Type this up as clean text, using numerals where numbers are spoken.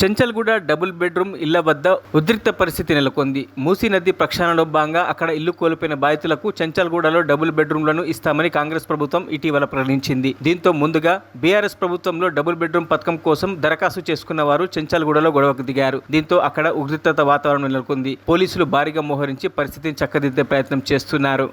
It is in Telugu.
చెంచల్గూడ డబుల్ బెడ్రూమ్ ఇళ్ల వద్ద ఉద్రిక్త పరిస్థితి నెలకొంది. మూసీ నది ప్రక్షాళనలో భాగంగా అక్కడ ఇల్లు కోల్పోయిన బాధితులకు చెంచల్గూడలో డబుల్ బెడ్రూమ్లను ఇస్తామని కాంగ్రెస్ ప్రభుత్వం ఇటీవల ప్రకటించింది. దీంతో ముందుగా బీఆర్ఎస్ ప్రభుత్వంలో డబుల్ బెడ్రూమ్ పథకం కోసం దరఖాస్తు చేసుకున్న వారు చెంచల్గూడలో గొడవకు దిగారు. దీంతో అక్కడ ఉద్రిక్తత వాతావరణం నెలకొంది. పోలీసులు భారీగా మోహరించి పరిస్థితిని చక్కదిద్దే ప్రయత్నం చేస్తున్నారు.